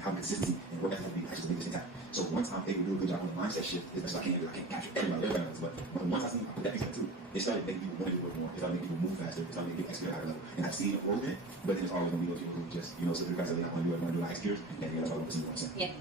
How consistency and work ethic actually make the same time. So once I'm able to do a good job on the mindset shift, as much as I can, I can't capture everybody, but once I see I put that together too, it started making people want to work more. It started making people move faster. It started making people execute at a higher level. And I've seen it a little bit, but then it's always going to be those people who just, sit through the process. They not want to do it, want to do like executors, and then that's all I'm saying. Yeah,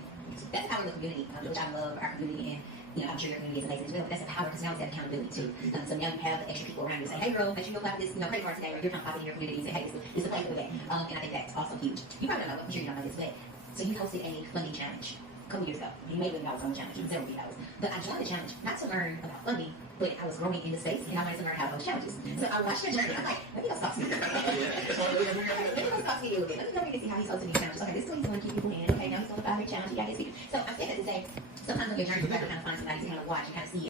that's the power of the community, which I love our community, and I'm sure your community is amazing as well. But that's the power, because now it's that accountability too. So now you have extra people around you say, hey girl, make sure you go apply for this, credit card today, or you're trying to pop in your community and say, hey, this is the place for that. And I think that's also huge. You probably don't know, I'm sure you don't know this, but so you hosted a funding challenge a couple years ago. You made $1 million on the challenge, several million dollars. But I joined the challenge not to learn about funding, but I was growing in the space and I wanted to learn how those challenges. So I watched your journey. I'm like, let me go talk to you. Let me go talk to you a little bit. Let me go read and see how he's hosting these challenges. Okay, this is what he's going to keep people in. Okay, now he's going to 5-year challenge. He got his feet. So I'm saying that to say, sometimes on your journey, you have to kind of find somebody to kind of watch and kind of see it.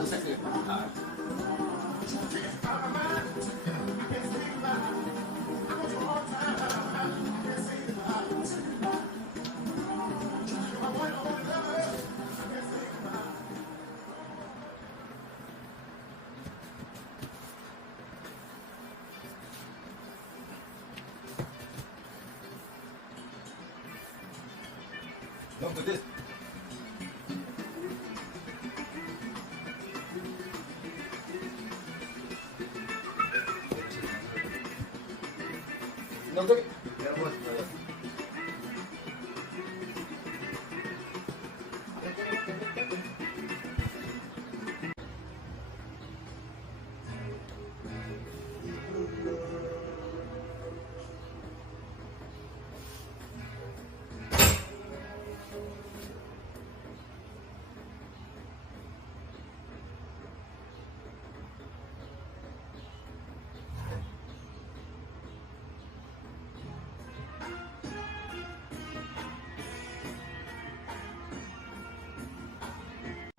I'll just text you. No, but this. No, look. Yeah, what?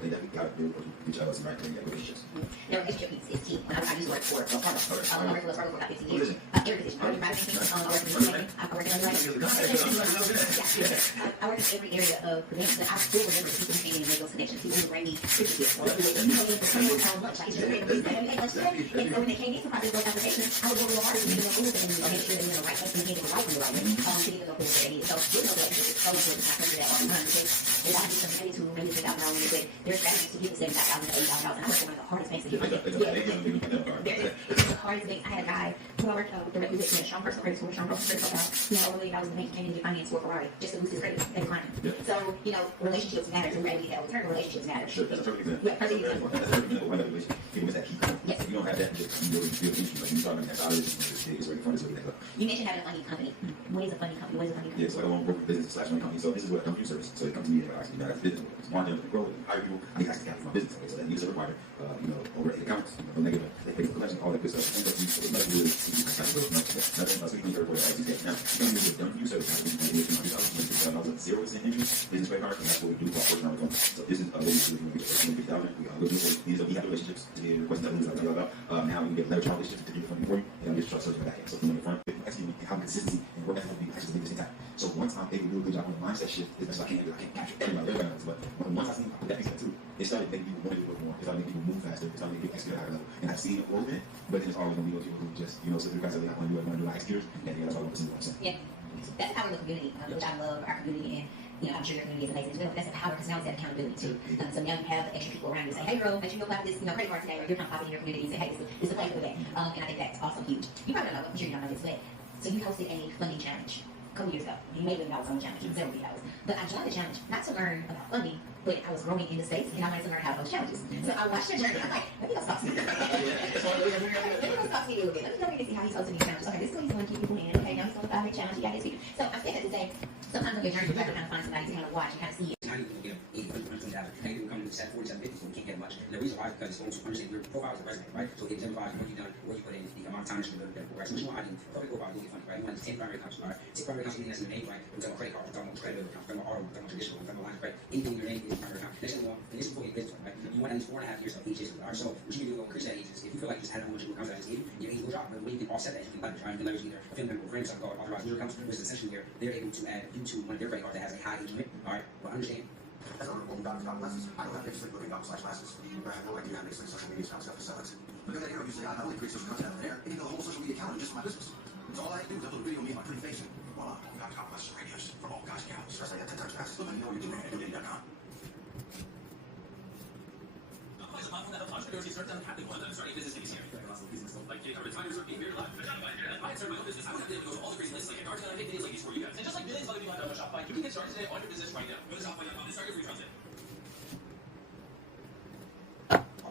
That we got to do each other's right there, relationships. Now, relationship piece is key. When I used to work for Wells Fargo. I worked for Wells Fargo for about 15 years. Every position. I worked in private banking. I worked in real estate. I worked in I worked in every area of the bank, but I still remember the people who came in and made those connections. People who bring me pictures. You know, lunch. Like, it's really amazing. And we ate lunch today. And so when they came in to process those applications, I would go real hard to make them move and make sure they were in the right place and get the right one the right way. To get them what they need. So, getting those relationships is so important. I tell you that all the time because there's actually some ladies who maybe $10,000 but their strategy to get the $75,000 to $80,000. And I worked for one of the hardest banks to get money. It's the hardest bank. I had a guy who I worked directly with me at Sean Personal Credit Score. Sean Personal Credit Score, over $1 million in the bank came in to get finance for a Ferrari just to boost his credit every client. So, relationships matter. So, we're able to get that return. Relationships matter. Sure, that's a perfect example. Yeah, perfect example. That's a perfect example. One other relation, it was that key point. Yes. If you don't have that, you really feel issue. Like, you talk about that solid, it's really fun, it's really that. You mentioned having a funny company. What is a funny company? What is a funny company? Yeah, so I own broker business / money company. So this is what a computer service. So they come to me and I actually, business. It's margin to grow it, hire people. I need to capital for my business. Okay, so that needs a require, overhead accounts, no negative, they pay for collection, all that good stuff. And so nothing really, nothing for now, you can done for you service. I was at 0% interest business credit card, and that's what we do for our personal account. So this is what we do. We have relationships to get requests that now we can get leverage relationships to get funding for you, and get trust service back end. So in the front, actually how consistency and work ethic will be actually at the same time. So once I'm able to do a good job on the mindset shift, as best as I can, I can't capture everybody, but once I seen that piece too, it started making people want to do it more. It started making people move faster. It started making people execute at a higher level. And I've seen it a little bit, but then it's always going to be those people who just, sit through guys that want to do it, want to do like executors, and that's all I'm saying. Yeah. That's the power of the community, which I love our community, and I'm sure your community is amazing as well. But that's the power because now it's that accountability too. So now you have extra people around you say, hey girl, make sure you go apply for this credit card today, or you're trying to pop in your community and say, hey, this is the place for that. And I think that's also huge. You probably don't know, I'm sure you don't know this, but so you hosted a funding challenge a couple years ago. You made $1 million on the challenge, several $1 million. But I joined the challenge not to learn about funding, but I was growing in the space and I wanted to learn how to host challenges. So I watched your journey. I'm like, let me go talk to you. Let me go talk to you a little bit. Let me go and see how he's hosting these challenges. Okay, this is what he's going to keep people in. Okay, now he's going to 5-week challenge. You got this week. So I'm saying that to say, sometimes on your journey, you have to kind of find somebody to kind of watch and kind of see it. How do you get $80,000? How you come to set 4750 so we can't get much? And the reason why is because it's going to understand your profile is a resume, right? So it exemplifies what you've done, what you put in, the amount of time that you've done, right? So what you want to do, perfect profile, you'll get funny, right? You want to 10 primary accounts, right? 10 primary accounts, meaning that's in your name, right? We're talking about credit card, we're talking about credit account, we're talking about auto, we're talking about traditional, we're talking about line of credit. Anything in your name is a primary account. Next thing you want, and this is before you get business, right? You want at least 4.5 years of age history, right? So what you can do to increase that age is if you feel like you just had a whole bunch of accounts that I just gave you, your age will drop. But the way you can offset that is you can leverage, right? You can leverage either a family member or friend, something called authorized user accounts, which is essentially where they're able to add you to one of their credit cards that has a high age limit, all right? But understand. As a local doctor glasses, I don't have big sleep looking glasses. I have no idea how to make social media stuff to sell it. Look at that arrow, you say, I not only create social content out there, and you know the whole social media account just for my business. So all I do is upload a video of me and my pretty face, and voila, Dr. Glasses radios for all guys and gals. Stress I got 10 times faster. Look, I know what you're doing at doing.com. Entrepreneurs start down happy ones. I'm starting business things here. Like getting our retirees are being very live. I started my own business. I was able to go to all the crazy lists like cards and I make videos like these for you guys. And just like millions of other people have done on Shopify, you can get started today on your business right now. Go to Shopify.com and start your free trial today.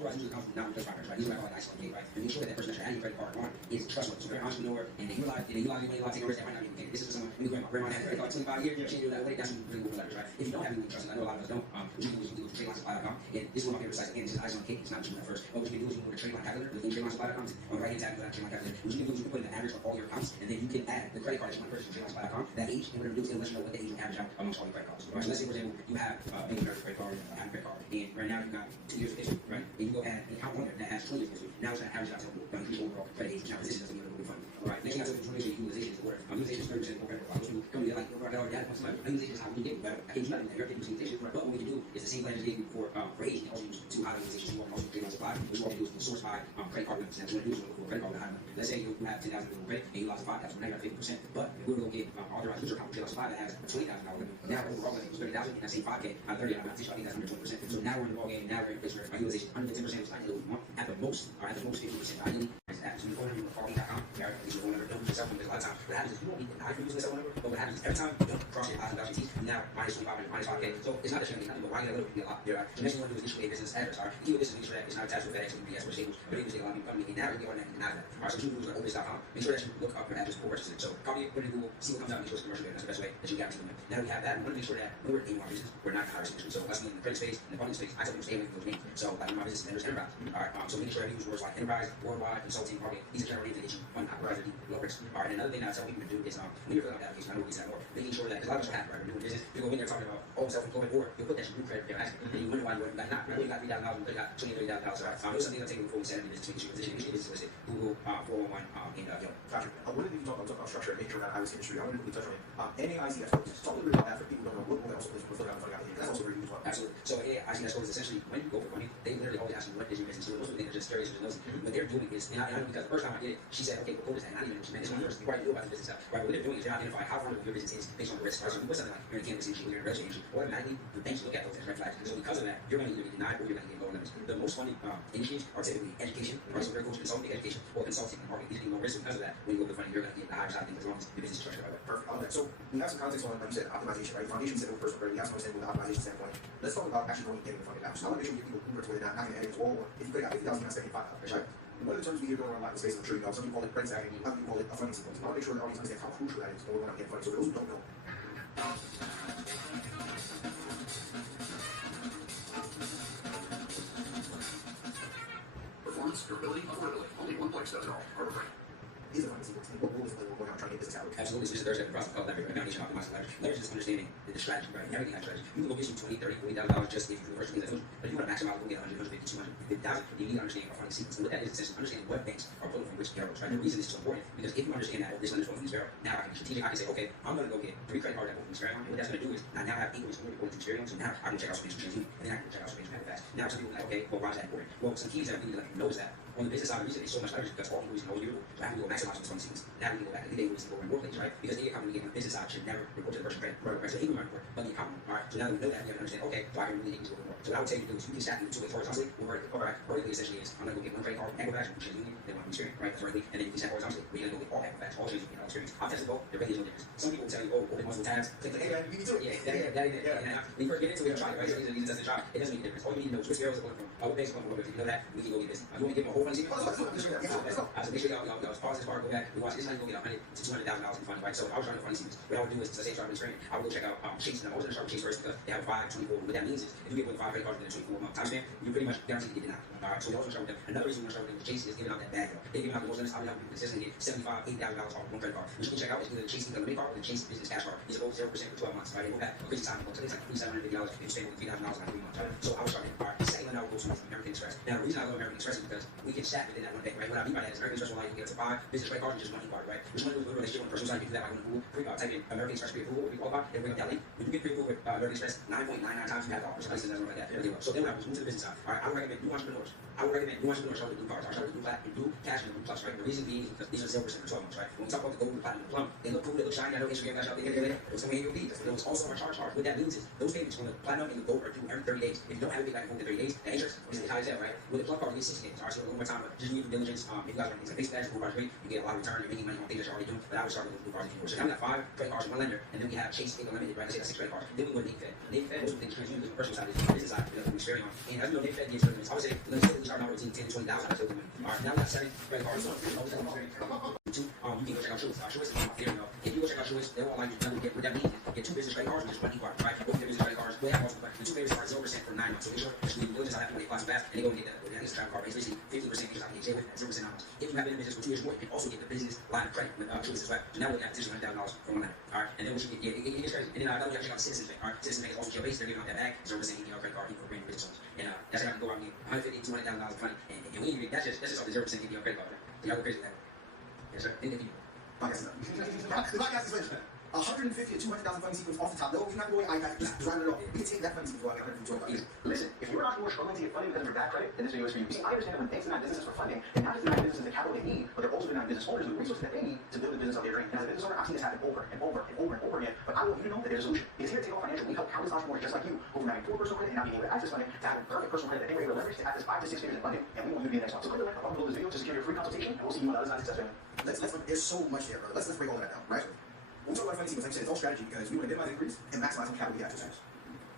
Authorized user accounts not just partners, right? These are what I call like ISO gate, right? And make sure that that person that you're adding your credit card on is trustworthy. So if they're an entrepreneur and they utilize money, taking a risk, that might not be the case. This is for someone, when grandma had a credit card 25 years, she did that way, that's really good leverage, right? If you don't have anyone to trust, and I know a lot of us don't, what you do is you do with tradeline.com, and this is one of my favorite sites. Again, this is eyes on cake, it's not what you at first. But what you can do is you go to tradeline calculator, the tradeline.com, on the right hand tab, you go to tradeline calculator. What you can do is you can put in the average of all your accounts, and then you can add the credit card that you want to purchase from tradeline.com, that age, and whatever you do is it'll let you know what the age will average out amongst all your credit cards. Right? So let's say, for example, you have a credit card, credit card, and right now you've got 2 years of history, right? And you go add an account on there that has 20 years history, now it's going to average out to increase overall credit age. Now, this is going to be a little bit funny. All right, next thing I told you, information utilization is where utilization is 30% more credit. Most people come here like, oh, I already had it once in my life. Utilization is how we get better. I can't do nothing there. Everything utilization. But what we can do is the same plan as gave you for age. You can also use two high utilization. You can also 3 months supply. What you want to do is source by credit card limits. That's what you do is look for a credit card with a high limit. Let's say you have $10,000 in credit and you lost $5,000. Now you have 50%. But if we were going to get authorized user account with supply that has a $20,000 limit, now overall it was 30,000 and that same 5K on 30. I'm not I think that's under 20%. So now we're in the ball game. Now we're in a place where our utilization under 10% is like we want. At the most 50%. Ideally, it's at you go into farming.com. These are going to don't yourself because a lot of times what happens is you don't need to use this number, but what happens is every time you don't cross your eyes and dot your teeth, you now minus 25 minus 5K. So it's not that you're going to nothing, but why you got a little bit a lot there. The next thing you want to do is issue a business address. All right, you this is make sure that it's not attached to FedEx and UPS or Staples, but you can take a lot of your company and now you get automatically deny that. All right, so you do is opus.com. Make sure that you look up your address before purchasing. So copy it, put it in Google, see what comes out, make sure it's commercial there. That's the best way that you guarantee them. Now we have that, we want to make sure that when we're in our business, we're not in higher institutions. So let's be in the credit space, in the funding space. I tell people stay away from those names. So like in my business, there's enterprise. All right, so making sure I use words like enterprise, worldwide, consulting, marketing. These are general names that get you one operator, low risk. All right, and another thing that I tell people to do is when you're filling out the application, I know we say more, making sure that because a lot of us are happy, right? We're doing business. You go in there talking about self-employed, or you put that new credit there, and you wonder why you got not. You got $3,000, but you got $20,000, $30,000. Right? Those are things I'm taking before we set up the business, making sure your business listed. Google 411 and Yelp. Gotcha. One of the things you talk about structure and making sure that I was industry. I want to quickly touch on it. NAIC experts. Talk a little bit about that for people who don't know what also is. We're out here. That's also very useful. Absolutely. So NAIC experts is essentially when you go for money, they literally always ask you what is your business. So most of the things are just curious and nosy. What they're doing is, and I know because the first time I did it, she said, okay, well, this and I didn't even mention this one first. Before I knew about the business stuff, right? What they're doing is they're identifying how vulnerable your business is based on the risk. Right? So if you put something like you're in a cannabis industry, you're in a residential industry, automatically the banks look at those as red flags. And so because of that, you're going to either get denied or you're going to get lower limits. The most funded industries are typically education, right? So they're coaching consulting, education, or consulting and marketing. These are low risk. Because of that, when you go to funding, you're going to get the higher side of things as long as your business is structured right. Perfect. I love that. So we have some context on, like you said, optimization, right? Foundation, we said over personal credit. We have some understanding with the optimization standpoint. Let's talk about actually going and getting the funding out. So I want to make sure we get people blueprints where they're not going to add it to all. If you could have 50,000, you're not spending 5,000, right? One of the terms we hear going around a lot in the space, I'm sure you know, some people call it credit stacking, other people call it a funding sequence. I want to make sure the audience understands how crucial that is when we're going to get funding. So for those who don't know, performance, durability, affordability. Only one place does it all. Harbor Freight. Is a funding sequence. What role is it when we're trying to get business out? Absolutely. So this is the third step of the process called leverage, right? Foundation optimizing leverage. Leverage is understanding the strategy, right? Everything has strategy. You can go get you $20,000, $30,000, $40,000 just if you do the first things I told you. But if you want to maximize, go get 100, 150, 200, 50,000. You need to understand our funding sequence. And what that is essentially understanding what banks are pulling from which barrels, right? The reason this is so important because if you understand that, this lender is from this barrel, now I can be strategic. I can say, okay, I'm going to go get 3 credit cards that go from this barrel. And what that's going to do is I now have income going to this barrel. So now I can check out some things and then I can check out some things really fast. Now some people are like, okay, well, why is that important? Well, some keys that we need to let you know is that on the business side, the reason there's so much leverage because all people know you. So I have to go maximize on some things. Now we can go back to the day we go in more things, right? Because the account we get on the business side should never report to the person credit, right? So they can run report, but the account, all right? So now that we know that, we have to understand, okay, well, I can really need to go more. So what I would tell you to do is you can stack them 2 ways horizontally or vertically. All right, vertically essentially is I'm going to go get 1 credit card, Equifax, which is union, then 1 experience, right? That's vertically, and then you can stack horizontally. We're going to go get all Equifax, all changes, experience. I've tested both, there really is no difference. Some people will tell you, oh, open multiple tabs, click the hey man, you need to it. Yeah, that ain't it. And when you first get into it, try it, right? So these are test and try. It doesn't make a difference. All you need to know is which barrels are going from, what banks are going from, if you know that, we can go get this. You want me to get my whole funding sequence? So make sure y'all pause this part, go back, we watch this, how you go get $100,000 to $200,000 in funding, right? So I was trying to funding sequence. What I would do is, since I say starting training, I would go check out Chase. And I was going to start with Chase first because they have 5, 24. What that means is if you get more than 5 credit cards within a 24-month time span, you pretty much guaranteed to get denied. All right, so we always start with them. Another reason we're going to start with them is Chase is giving out that bag. They're giving out the most honest. I would help people consistently get $75,000, $80,000 off 1 credit card. Which you can check out is either the Chase Income Limit Card or the Chase Business Cash Card. These are both 0% for 12 months. Right? They go back a crazy time. So it's like $750 if you spend more than $3,000 in 3 months. Right? So I was starting. All right, the second one I would go to is American Express. Now the reason I go to American Express is because we can stack within that one bank. Right? What I mean by that is American Express will allow you to get up to 5 business credit cards and just 1 e-card. Right? Which one is a good relationship on the personal side? You can do that by going to Google, type in American Express pre-approval. If you qualify, then bring up that link. When you get pre-approval with American Express, 9.99 times you have the offers, places, and like that. So then what happens? Move to the business side. All right, I would recommend new entrepreneurs. Start with the blue cards. I start with the blue plat, the blue cash, and the blue plus. Right? The reason being is because these are 0% for 12 months. Right? When we talk about the gold, the platinum, the plum, they look cool, they look shiny. I know Instagram guys out there, it's going to your feed. It's also our charge card. What that means is those payments from the platinum and the gold are due every 30 days. If you don't have it back in 30 days, the interest is as high as that, right? With the plum card, we get 60 days. All right, so a little more time, but just need due diligence. If you guys want things like face badge, blue cards, great. You get a lot of return. You're making money on things that you're already doing. But I would start with the blue cards if you were. So now we got 5 credit cards from one lender, and then we have Chase Income Limited, right? Let's say that's 6 credit cards. Then we go to Navy Fed. Navy Fed, most of the things transfer the personal side, the business side, the experience on. And as you know, Navy Fed gives limits. I would say, let's say we start out with 10 to 20,000. I still do money. All right, now we got 7 credit cards. You can go check out Shoes. Shoes is my favorite. If you go check out Shoes, they're all like you get what that means. Get 2 business credit cards and just 1 e-card, right? Both of their business credit cards, we have multiple. The 2 business cards 0% for 9 months. So they show the due diligence on that when they apply some fast, and they go and get the at least travel card, basically 50% interest out of the with 0% dollars. If you have been in business for 2 years more, you can also get the business line of credit with Truist as well. So now we're looking at $1,000 for one line. All right, and then what you get, it gets crazy. And then another we have to check out Citizens Bank. All right, Citizens Bank is also your base. They're giving out that back 0% credit card for brand new business owners. And that's how you can go out and get $150,000 to $200,000 of money. And we even that's just off the 0% credit card. So y'all go crazy with that. Yes, sir. And then you. The podcast is finished. 150 to 200,000 funding sequence off the top. No, you're not going to iPad, just run it off. We can take that funding sequence out, get 150 to 200,000. Listen, if you're an entrepreneur struggling to get funding because of your bad credit, then this video is for you. See, I understand that when banks deny businesses for funding, and not just deny businesses the capital they need, but they're also denying business owners the resources that they need to build the business of their dream. And as a business owner, I've seen this happen over and over and over and over again. But I want you to know that there's a solution. Because here at Take Off Financial, we help countless entrepreneurs just like you who are having poor personal credit and not being able to access funding to have perfect personal credit that they were able to leverage to access 5 to 6 figures in funding. And we want you to be the next one. So click the link above below this video to secure your free consultation, and we'll see you on the other side of success. There's so much there, brother. Let's break all of that down, right? When we talk about funding sequence, like I said, it's all strategy because we want to minimize increase and maximize the capital we have to use.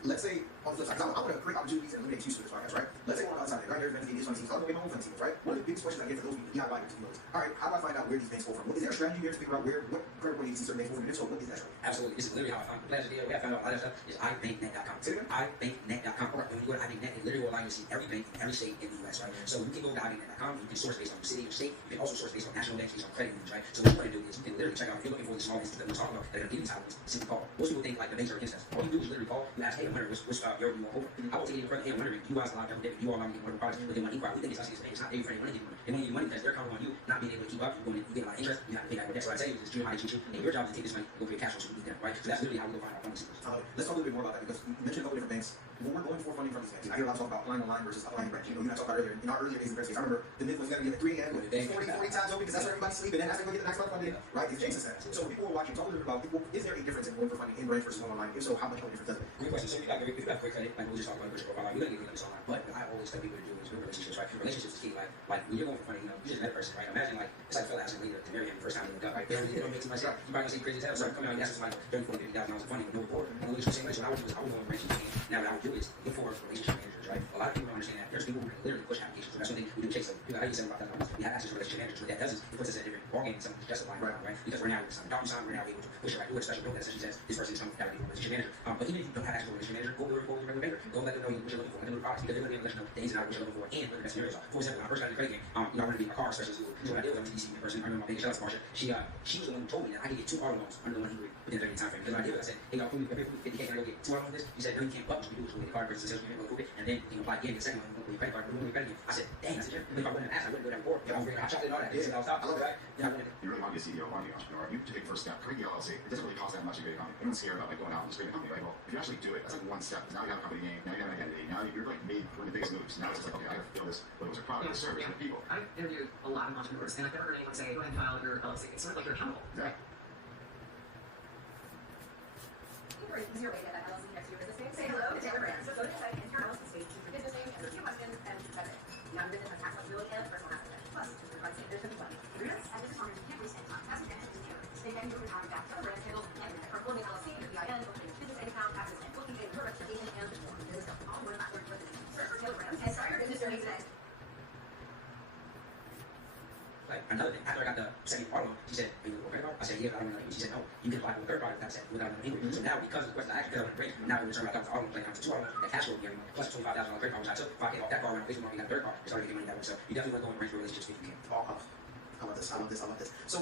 Let's say, on the flip side, I want to create opportunities and eliminate excuses for this podcast, right? Let's say we're on the other side of it, right? There's funding sequence, I'll create my own funding sequence, right? One of the biggest questions I get for those people, DIY entrepreneurs, all right, how do I find out where these banks go from? Is there a strategy here to figure out what credit point certain banks go from? And if so, what is that strategy? Absolutely. This is literally how I found the last video. We have found out a lot of stuff is ibanknet.com. ibanknet.com. When you go to ibanknet, it literally will allow you to see every bank in every state in the US, right? So you can go to ibanknet.com, you can source based on your city, your state, you can also source based on national banks, based on credit unions, right? So what you want to do is you can literally check out if you're looking for the small business that we're talking about that are going to give you titles, simply call. Most people think like the banks are against us. All you do is literally call, you ask, hey, I'm wondering which your you want over. I won't take any credit, hey, I'm wondering, you guys allow them, you all allow me to get more products, but they want equal. We think it's us against the banks, not every friend they want to give money. They want to give money because they're counting on you not being able to keep up, you get a lot of interest, you have to pay back with debt. So I tell you, it's treat how they treat you, and your job is to take this money, go for your cash flow so you can eat them, right? So that's literally how we go find our funding sequence. Let's talk a little bit more about that because you mentioned a couple different banks. When we're going for funding from these banks, I hear a lot of talk about applying online versus applying branch. You know, you and I talked about earlier. In our earlier days in branch, I remember the myth was you got to get like 3 a.m. 40 times open because that's where everybody's sleeping, and that's where you get the next month funding, right? It's Jason said. So people are watching, talk a little bit about is there a difference in going for funding in branch versus online? If so, how much of a difference does it make? Great question. So if you got great credit, like we just talked about, profile, you're gonna get this online. But what I always tell people to do is build relationships, right? Relationships is key. Like when you're going for funding, you just met a person, right? Imagine like it's like Phil asking Lita to marry him the first time they look up, right? They don't make too much sense. You probably gonna say crazy as hell. So coming out and asking somebody $30,000, $40,000, $50,000 of funding with no report. And the same way. So what I would do is I would go on branches. Now what I would do is look for relationship managers, right? A lot of people don't understand that. There's people who can literally push applications. That's something we do chase them. People how you $75,000. We have access to relationship managers. What that does is it puts us in a different ballgame and something justifying, right? Because we're now able to sign a DocuSign, we're now able to push it right, do a special note that essentially says this person is coming to be a relationship manager. But even if you don't have access to a relationship manager, go build a rapport with your regular banker. Go let them know what you're looking for. Let them know the products because they're going to be able to let you know the ins and outs of what you're looking for and what the best scenarios are. For example, when I first got in the credit game, I wanted to be a car specialist. So what I did was I went to DC in person. I remember my biggest shout out to Marsha. She was the one who told me that I could get 2 auto loans under the 1 degree within a 30 time frame. Because what I did was I said, hey, y'all, can we 50K, can I go get 2 auto loans this? He said, no, you can't, but what you can do is go get a card versus a salesman, go to it, and then you can apply again. The second one, go get your credit card, go get your credit again. I said, dang, I said, if I wouldn't have asked, I wouldn't go down before. I was bringing hot chocolate and all that. I was out. I love that. Yeah, I wouldn't. You really want to be a CEO, want to be an entrepreneur. You take the first step, create the LLC. It doesn't really cost that much to create a company. Everyone's scared about like going out and just creating a company, right? Well, if you actually do it, that's like one step. Now you have a company name, now you have an identity, now you're like made one of the biggest moves. Now it's just like, okay, I have to build this, whether it was a product, a service, or people. I've interviewed a lot of entrepreneurs, and I've never heard anyone say, go ahead and file your LLC. It's sort of like you're accountable. Exactly. An easier way to get that LLC next to your business name. Say hello to Taylor Brands. So go to the site, enter your LLC space, choose your business name, answer a few questions, and that's it. Now your business has tax flexibility and personal asset. Plus, just provide standards and funding. Agreements as business owners, you can't waste any time. Tax advantage is here. Stay then you'll retire back to the brand channel and for forming LLC, your EIN, opening a business account, taxes, and bookkeeping, your representation, and more. Business stuff all in one platform for business. Search for Taylor Brands and start your business journey today. Like another thing, after I got the second auto loan, she said, are you looking for a credit card? I said, yeah, but I don't know. She said, no, you can apply for a third party without an inquiry. So now, because of the question I actually got on the break, now we return back out to auto loan, playing out to 2 auto loans, that cash flow every month, plus a $25,000 credit card, which I took. If I get off that car around Facebook, we got a third car, we started getting money that way. So you definitely want to go and rank your relationships if you can. Oh, I love this. So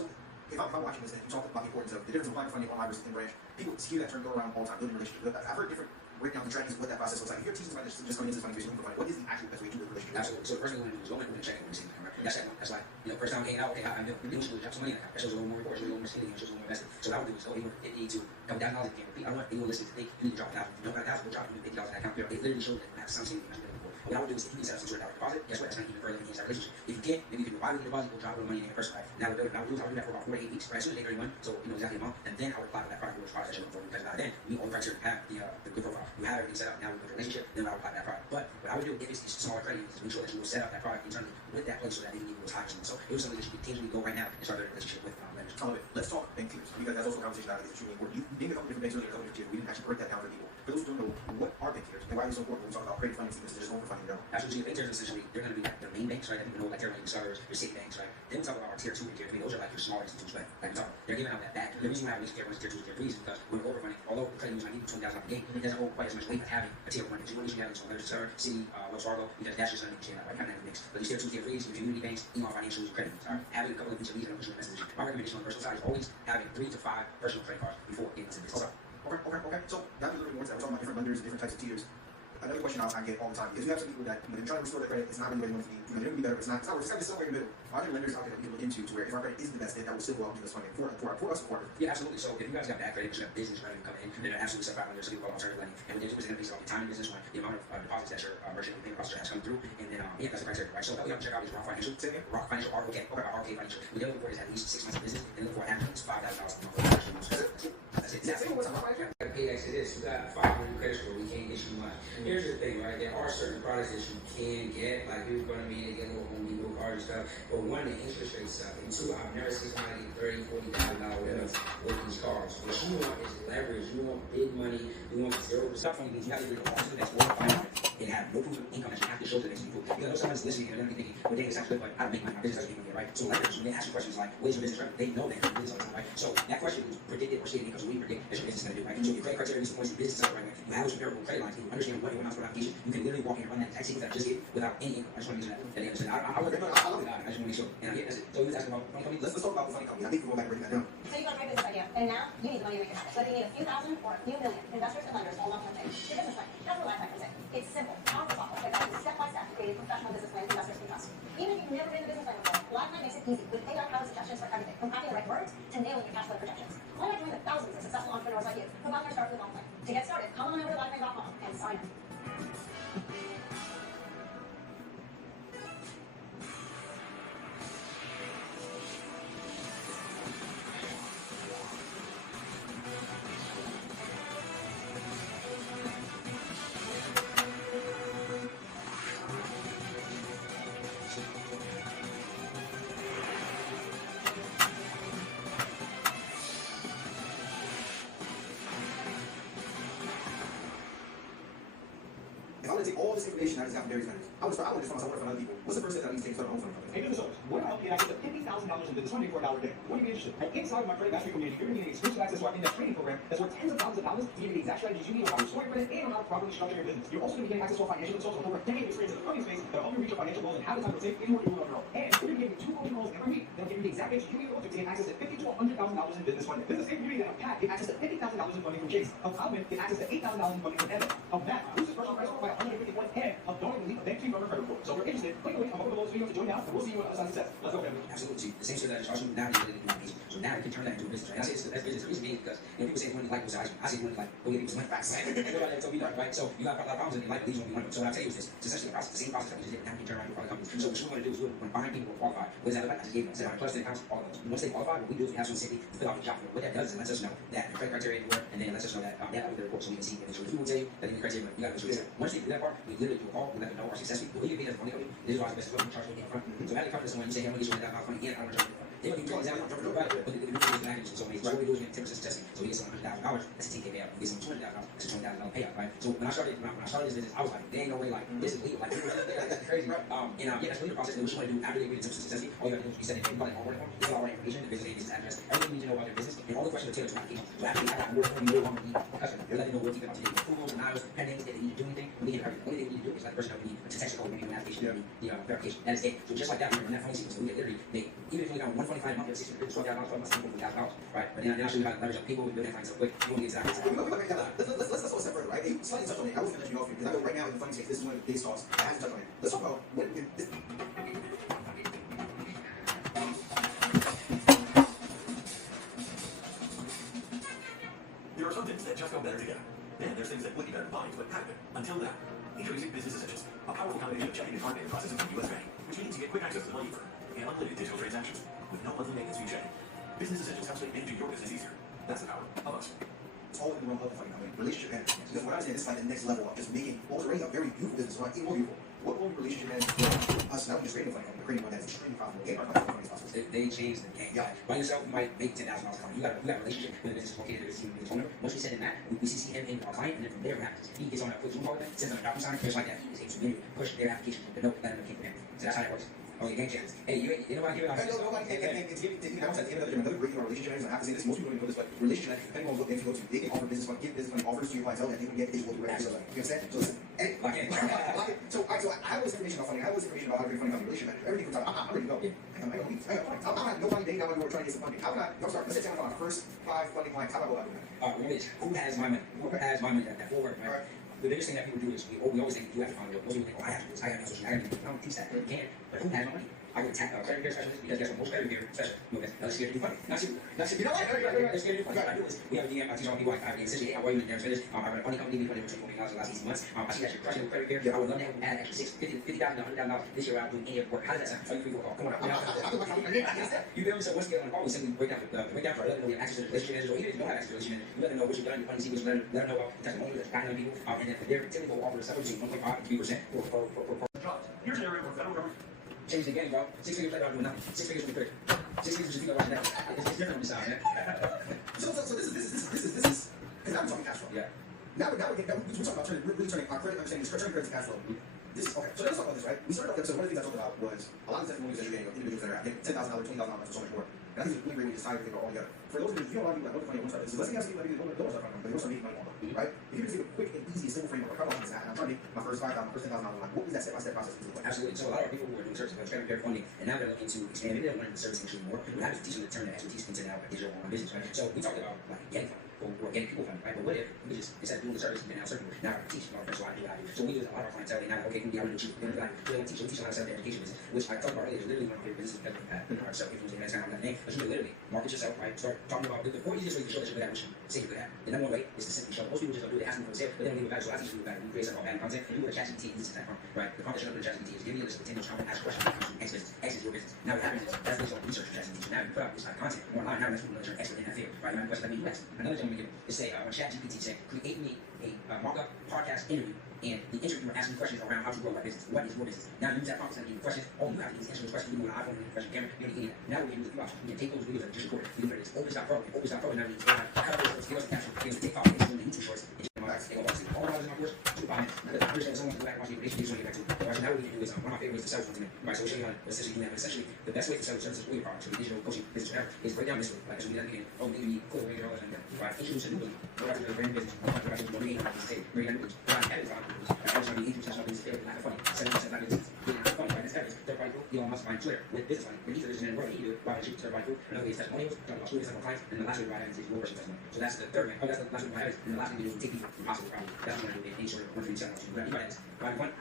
if I'm watching this and you talk about the importance of the difference of applying for funding online versus in branch, people hear that term go around all the time, building relationships. I've heard different breakdowns and strategies of what that process looks like. If you're teaching somebody just coming into this funding, looking for funding, what is the actual best way to build a relationship? Absolutely. So the first thing we want to do is go and check it when we see it. That's that one. That's like, first time hanging out, okay, I'm doing some money in that. That shows a little more report, shows a little more skinny, shows a little more invested. So what I would do is go anywhere from 50 to $1,000 if you can repeat. I don't want anyone listening to think you need to drop $1,000. If you don't got $1,000, go drop it, you $50 in that account. They literally show that that's something that you're looking for. What I would do is if you need to set up some sort of dollar deposit, guess what? That's going to even further enhance that relationship. If you can't, maybe you can do a bi-weekly deposit, go drop a little money in there first, right? Now what I would do is I would do that for about 4 to 8 weeks, right? As soon as day 31, so you know exactly the amount, and then I would apply for that product or product that you're looking for because by then you meet all the criteria, have the good profile, you have everything set up, now we build a relationship, then I would apply for that product. But what I would do if it's smaller credit is make sure that you will set up that product internally with that place so that they can give you those options. So it was something that you could tangibly go right now and start building a relationship with lenders. Let's talk bank tiers because that's also a conversation that is extremely important. You named a couple different banks earlier, a couple different tiers. We didn't actually break that down for people. For those who don't know, what are bank tiers and why are they so important when we talk about creating funding sequences and just going for funding in general? Absolutely. Bank tiers essentially they're going to be like the main banks, right? That people know like they're main servers, your city banks, right? Then we talk about our tier 2 and tier 3. Those are like your smaller institutions, right? Like we talk, they're giving out that back. The reason why we tier 1 tier 2 tier 3 is because we're overfunding. Although the credit unions might need $20,000 off the gate, it doesn't hold quite as much much weight of having a tier 1. Because you want to have a letter to City, Wells Fargo, because that's just something you can't kind of have a mix. But you still 2 tier 3s with community banks, email financials, credit cards. Right? Having a couple of each of these and pushing the message. My recommendation on the personal side is always having 3 to 5 personal credit cards before getting into business. Okay. So now we're looking more into that. We're talking about different lenders, different types of tiers. Another question I get all the time is you have some people that when they're trying to restore their credit, it's not really where they want it to be. They're going to be better, but it's not working. It's got to be somewhere in the middle. Are there lenders out there that we can look into to where if our credit isn't the best, then that will still go out and give us funding for us or Yeah, absolutely. So if you guys got bad credit, you have business revenue coming in, then they're absolutely sub-5 lenders, so people call alternative lending. And what they're doing is based off your time in business, like the amount of deposits that your merchant and payment processor has come through, and then that's the criteria, right? So what we have to check out is Rock Financial, ROK Financial. We know for is at least 6 months of business, and look for an average $5,000 a month. That's it. Yeah, Pay X it is. You got 500 credit score, we can't get you much. Here's the thing, right? There are certain products that you can get, like you're going to be able to get a little Home Depot card and stuff. But one, the interest rates suck. And two, I've never seen somebody get $30,000, $40,000 with these cards. What you want is leverage. You want big money. You want 0%. Stuff from you got to do the offer that's worth $500. They have no proof of income that you have to show to the next people. You know, somebody's listening and they're going to be thinking, well, dang, it's actually like, I don't make money. My business doesn't make money, right? So leverage, when they ask you questions like, what is your business, right? They know that your business all the time, right? So that question is predicted or stated because we predict that your business is going to do, right? So your credit criteria is points your business up, right? You have those comparable credit lines. You understand what your amounts for application. You can literally walk in and run that exact sequence that I just did without any income. I just want to mention that they understand. I love it. I love it. I just want to make sure. And that's it. So you was asking about funny company. Let's talk about the funny company. I think we're going back and breaking that down. So you got a great business idea, and now you need the money to make it happen. Whether you need a few thousand or a few million, investors and lenders all want one thing: your business plan. That's what Lifetime comes in. It's simple, powerful software that guides you step by step to create a professional business plan investors can trust. Even if you've never been in a business plan before, Lifetime makes it easy with AI-powered suggestions for everything, from having the right words to nailing your cash flow projections. Why not join the thousands of successful entrepreneurs like you who got their start with Lifetime? To get started, come on over to lifetime.com and sign up. If I were to take all this information I just got from various vendors, I would just find myself working for other people. What's the first step that I need to take to start a home for a company? Hey, business owners, what about getting access to $50,000 in business funding for $1 a day? Would you be interested? And inside of my credit mastery community, you're going to get exclusive access to our in-depth training program that's worth tens of thousands of dollars to give you the exact strategies you need on how to restore your credit and on how to properly structure your business. You're also going to be getting access to our financial consultants with over a decade of experience in the funding space that'll help you reach your financial goals and have the time to save any more you will on your own. And we're going to be giving you 2 coaching calls every week that'll give you the exact answers you need to gain access to $50,000 to $100,000 in business funding. This is the same community that of Pat get access to $50,000 in funding from Chase, of Cloudman get access to $8,000 in funding from Evan, of Matt boost his personal credit score by 150 points, and of Donnie will leave a bank to you from a credit report. So if you're interested, click the link above below this video to join now, and we'll see you on the other side of success. Let's go, family. Absolutely. The same shit that I charge you now, you're going to do so now you can turn that into a business, right? I say it's the best business. The reason being because people say money like was I say money like go get people's money back. Right? Everybody told me that, right? So you got a lot of problems in your life, leads you money. So what I tell you is this: it's essentially the process, the same process that we just did. Now you can turn around your product companies. So what we're going to do is we're going to find people who are qualified. What is that about? I just gave them. I said, plus the accounts, all of them. Once they qualify, what we do is we have some city to fill out the job for. What that does is it lets us know that the credit criteria work, and then it lets us know that they have the report, so we can see. And so if we will tell you that in the criteria, you got to make sure. Once they do that part, we literally do a call, we let them know our success. We believe it as a money company. This is why it's best to charge me up front. So after you come to someone, you say, I'm going to get you $100,000 money, and I'm going to charge you. They don't even tell you that, but the business package is so amazing. So what we do is we have 10% testing. So we get someone $100,000, that's a 10K payout. We get someone $200,000, that's a $20,000 payout, right? So when I started this business, I was like, there ain't no way, like, this is legal. Like, that's crazy, right? Yeah, that's really the process. And what you want to do after they agree to 10% testing, all you have to do is you set it, you call it onboarding form, you fill out all the information, the business name, business address, everything you need to know about their business, and all the questions are tailored to my application. So after they have that work, you really want to be a customer. You let them know what you about to do, approvals, denials, pendings, if they need to do anything, we get everything. Only thing we need to do is like the person that we need to text code, we need an application, the verification. That is it. So just like that, we're in that funding sequence, we get literally, even if you only got $125 a month, $12,000, right? But then I'll show you how to leverage up people, we build that so quick, you won't get exactly. Let's go a step further, right? You slightly touched on it. I was going to let you off here because I know right now in the funding space, this is one of the biggest costs. I have to touch on it. Let's talk about what this. There are some things that just go better together. Then there's things that would be better combined, but haven't been. Until now. Introducing Business Essentials, a powerful combination of checking and card payment processing from U.S. Bank, which means you get quick access to the money for and unlimited digital transactions with no monthly maintenance fee checking. Business Essentials helps make managing your business easier. That's the power of us. It's all in the realm of the funding company, relationship management. Because what I'm saying is like the next level of just making what was already a very beautiful business, so like even more beautiful. What will be relationship management for us? Not just creating a funding company, creating one that's extremely profitable. Get our funding possible. They changed the game. Yeah. By yourself, you might make $10,000 a month. You got a relationship with a business located in the owner. Once we send in that, we CC him in our client, and then from there, what happens? He gets on that quick Zoom call, sends them a DocuSign, just like that. He's able to push their application, the note, let them came from him. So that's how that works. Okay, game changers. Hey, you ain't nobody giving out. And to give you another great relationship management, I have to say this, most people don't even know this, but relationship management, depending on what bank you go to, they can offer business money, give business money offers to your clientele that they can get is what you ready. So like, you know what I'm saying? So listen, and Lock in. so I have all this information about funding, I have all this information about how to get funding on relationship management, everything comes out, I'm ready to go. I'm not nobody dating down my door trying to get some funding. How can I, let's say I'm on our first 5 funding clients, how do I go about doing that? Remember this, who has my money? Who has my money that forward, right? The biggest thing that people do is we always think you have to find it. Most people think, oh, I have to do this, I have to do this, I have to do this. I don't teach that. You can, but who has my money? I would attack credit repair specialist because guess what? Most credit repair specialists, you know, they're scared to do funding. Not you know what? They're scared to do funding. What I do is we have a DM. I teach all people. I essentially, hey, how are you in there? I run a funding company. We funded for $24 million the last 18 months. I see that you're crushing with credit repair. I would love to have them add extra $50,000, $100,000 this year without doing any of the work. How does that sound? Tell you free for a call. Come on. You build yourself. Once again on the call, we simply break down for let them know you have access to the relationship manager, or even if you don't have access to the relationship manager, you let them know what you've done. You want to see what you've done. Let them know about the testimony that's backing up people, and then they're typically will offer a separate between 1.5 and 3% for jobs. Here's an area where federal government change the game, bro. 6 figures later, I'm doing nothing. 6 figures will be quick. 6 figures is people watching that. It's different on this side, man. So this is, because now we're talking cash flow. Yeah. Now we're talking about really turning our credit, understanding this, turning credit to cash flow. This is, okay, so let's talk about this, right? We started off the episode, one of the things I talked about was a lot of testimonies that you're getting of individuals that are getting $10,000, $20,000 for so much more. And I think it's really great we decided to think about all together. For those of you, if you know a lot of people that don't money on one side, let's say you have to get money, don't start from, but you also need money on one, right? If you just give a quick and easy, simple framework, how about this? I'm trying to make my first $5,000, my first $10,000, like, what is that step-by-step process to do? Absolutely. So a lot of people who are doing services like credit repair funding, and now they're looking to expand. Maybe they're learning the service industry more. We have to teach them to turn that expertise into now a digital online business, right? So we talked about like getting funding. Or getting people funding, right? But what if we just, instead of doing the service, we're now serving people. Now I teach our friends what I do, So we do a lot of our clientele, they now, okay, we got to do cheap. We're like, we don't teach them how to sell their education business, which I talked about earlier, is literally one of my favorite businesses ever had. So if you was the next time I'm that name, but you literally market yourself, right? Start talking about the 4 easiest ways to show that you're good at what you say you're good at. The number one way is to simply show. Most people just don't do it, they ask me for a sale, but they don't leave it back. So I teach you about it. We create something called pattern content, and you go to ChatGPT and use this from, right? The content of ChatGPT is give me a list of 10 most common asked questions when it comes to X is your business. Now what happens is that's based on research from ChatGPT. So now you put out this like content more online, now that's people that you're an expert in that field, right? Now the question that means you ask. Another thing we give is say, on ChatGPT say, create me a mock-up podcast interview, and the interviewer asking questions around how to grow my business. What is your business? Now you use that prompt to give you questions. All you have to do is answer those questions. You do it on an iPhone, you do it on camera, you don't need any of that. Now what we do is we can take those videos that you just recorded. You do this Opus.pro. Opus.pro now means cut those videos and capture videos, TikTok, Instagram, and YouTube shorts. They go back to all $1 in my course, 2 to 5 minutes. I understand someone can go back and watch the video, they should get back to. Right, so now what we can do is one of my favorite ways to sell something. Right, so we'll show you how to essentially do that. But essentially, the best way to sell your services or your product, so your digital coaching business, whatever, is break down this way. Like, as we did at the beginning, oh, maybe you cool, maybe all that, right? Introduce a new business. Go back to your brand business. Go back to your brand business. Say, bring that new business. Go back to that business. I was going to be 80% of business failure, not funny. 7% not business. Getting funny, right? That's that business. Third-party group, Elon Musk buying Twitter with business money. When these are just in the world, you do it. Why don't you third-party group? Another way is testimonials. Talk about stories of clients. And the last way to write is your personal testimony. So that's the third way. Oh, that's the last way to write. And the last way to do is take people from possible problem. That's what we're going to do in any sort of one for each other. So grab anybody else. Right, one.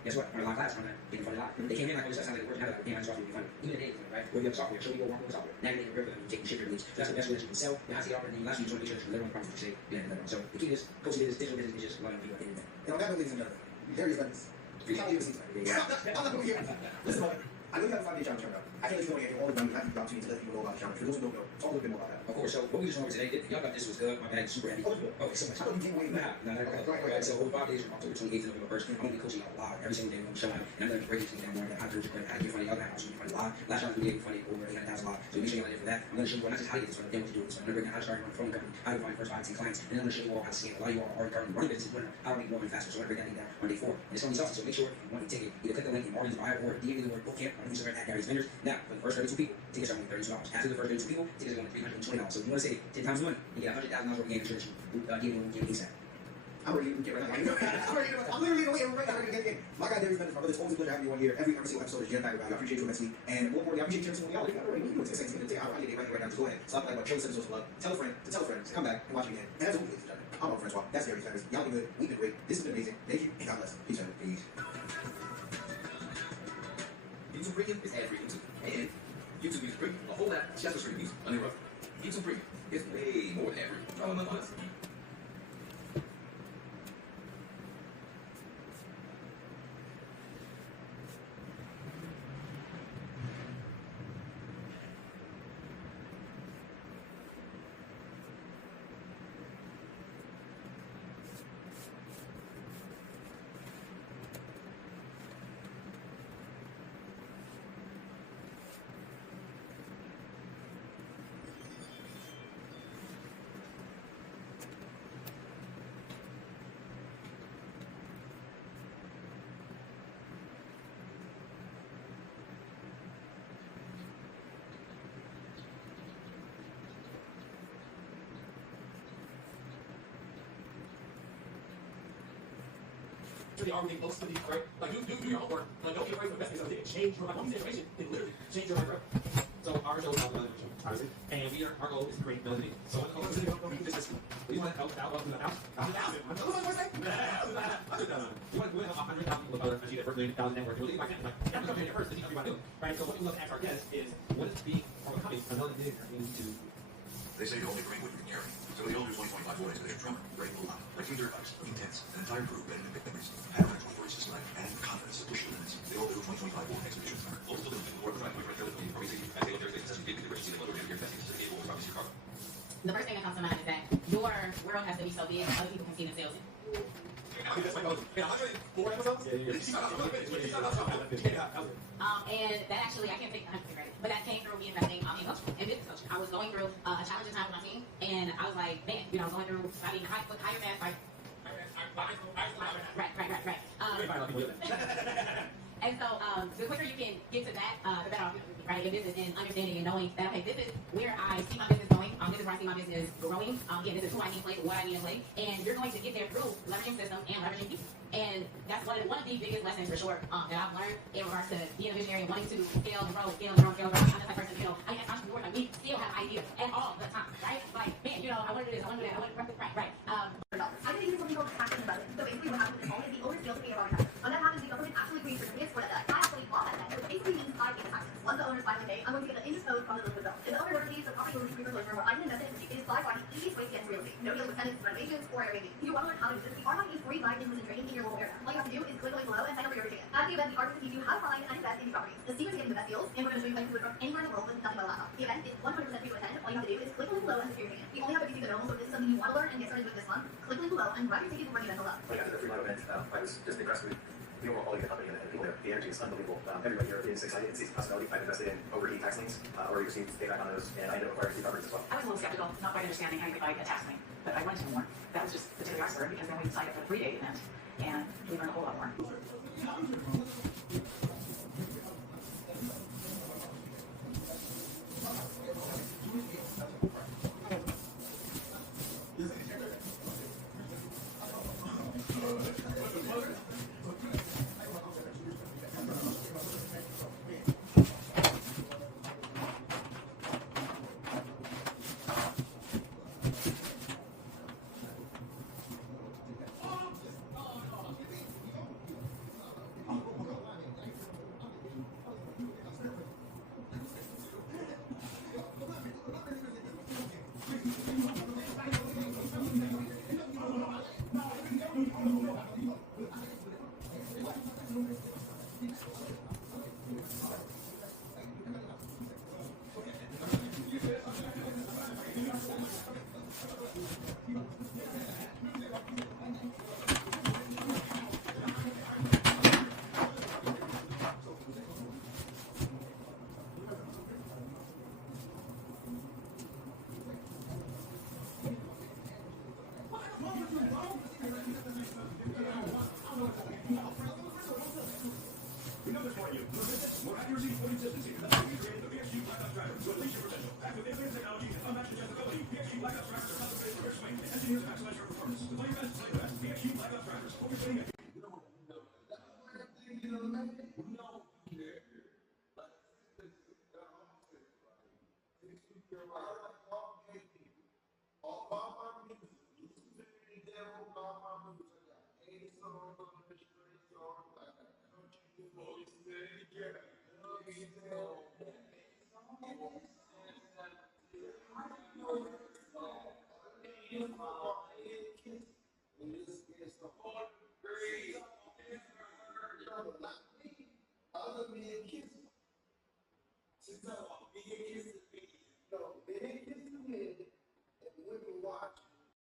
Guess what? On a live class, on that, getting funny live. They came in like, oh, this sounds like it works. Now they're like, damn, I just watched it be funny. Even today, right? Where you have software, show me your work with software. Now you're getting rid of them, you're taking shit your leads. So that's the best way that you can sell. You have to get off, and then last you just want to make sure that you're delivering promises you say you're delivering. So the key is coaching business, digital business is just loving people at the end of the day. And on that note, ladies and gentlemen, there is business. I'm not going to hear. Listen, I know you have a 5-day challenge coming up. I can't let you know all the money. I have the opportunity to let people know about the challenge. For those who don't know, talk a little bit more about that. Of course, so what we just went over today, y'all thought this was good. My bag is super heavy. Oh, so much. I thought you came away with that. Nah, okay. So over 5 days from October 28th to November 1st, I'm going to be coaching y'all live every single day. I'm showing up, and I'm going to be breaking things down more than how to do it, how to get funny. Y'all got to get funny live. Last time we gave funny over 800,000 live. So make sure y'all in for that. I'm going to show you not just how to get this funny, then what to do with this. I'm going to break down how to start your own phone company, how to find your first 5 to 10 clients, and then I'm going to show you all how to scale. A lot of you all are already running businesses, how to make more money faster. So I'm going to break that thing down on day 4. And it's going to be awesome. So make sure if you want to take it, either click the link in Marvin's bio or DM me the word bootcamp on Instagram at Gary's Vendors. Now, for the first 32 people, tickets are only $32. After the first 32 people, tickets are only $320. So if you want to save 10 times the money, you get $100,000 worth of game insurance. Give me ASAP. I'm ready to get right now. I'm literally waiting right now. I'm ready to get in. My guy, Gary's Vendors, my brother, it's always a pleasure having you on here. Every single episode is jam-packed about you. I appreciate you next week. And more importantly, I appreciate you every single y'all. What are you doing? It's going to take an hour. I need to right now. Just go ahead. Stop like show 7 sources of love. Tell a friend to tell a friend to come back and watch it again. And as always, ladies and gentlemen, I'm our Francois. That's Gary's Vendors. Y'all been good. We've been great. This has been amazing. Thank you and God bless. Peace out. Peace. YouTube Premium is ad-free YouTube. And YouTube Music Premium, a whole app, just for streaming music, uninterrupted. YouTube Premium is way more than ad-free. Y'all want to know this? sure they are getting close to these, right? Like, do your homework. Like, don't be afraid to investigate something. It can change your life. Don't use information. It can literally change your life forever. So our show is called Melody Show, obviously. And our goal is to create melody. So when the whole city don't do this system, we want to help out to the house. You want to help 100,000 people of color achieve their first $1 million network. You'll leave my family. Like, you have to come here first to teach everybody. Right? So what we love to ask our guests is, what is being or becoming a millionaire into? They say only bring what you can carry. So the older 2025 Ford Expedition drummer, Ray pulled out. Like 2 dirt bikes, intense, an entire crew ready to pick memories. Had 124 inches life, and confidence to push the limits. The older 2025 Ford Expedition drummer. Also, the first thing that comes to mind is that your world has to be so big that other people can see themselves in. And that actually, I can't take 100% credit, but that came through me investing in coaching and business coaching. I was going through a challenging time with my team, and I was like, man, going through having higher math, right? Right. And so, the quicker you can get to that, the better off you'll be, right? In business and understanding and knowing that, okay, this is where I see my business going. This is where I see my business growing. Again, this is who I need to play, what I need to play. And you're going to get there through leveraging systems and leveraging people. And that's one of the biggest lessons for sure that I've learned in regards to being a visionary and wanting to scale and grow. I'm the type of person, I get entrepreneurs, like, we still have ideas and all the time, right? Like, man, I want to do this, I want to do that, I want to right. I think something called taxing budget. So basically what happens is all of the owners fail to pay our taxes. When that happens, the government actually creates certificates for that. I actually bought that debt. So basically means I pay the taxes. Once the owners finally pay, I'm going to get an interest owed from the liquid bill. If the owner never pays, the property will be pre-foreclosure where I can invest it in. It is by far the easiest way to get into real estate. No deals with tenants, renovations, or Airbnb. If you want to learn how to do this, the online is free live in-person training in your local area. All you have to do is click the link below and sign up for your ticket. At the event, the artist will teach you how to find and invest in these properties. The secret to getting the best deals, and we're going to show you how to do it from anywhere in the world with nothing but a laptop. The event is 100% free to attend. All you have to do is click the link below and secure your ticket. We only have 50 seats available, so if this is something you want to learn and get started with this month, click the link below and grab your ticket before the event goes up. Like after the free live event, I was just impressed with the overall quality of the company and the people there. The energy is unbelievable. Everybody here is excited and sees the possibility. I've invested in over 8 tax liens, already received payback on those, and I ended up acquiring 2 properties as well. I was a little skeptical, not quite understanding how you could buy a tax lien, but I wanted to know more. That was just the tip of the iceberg, because then we signed up for the 3-day event, and we learned a whole lot more. It's the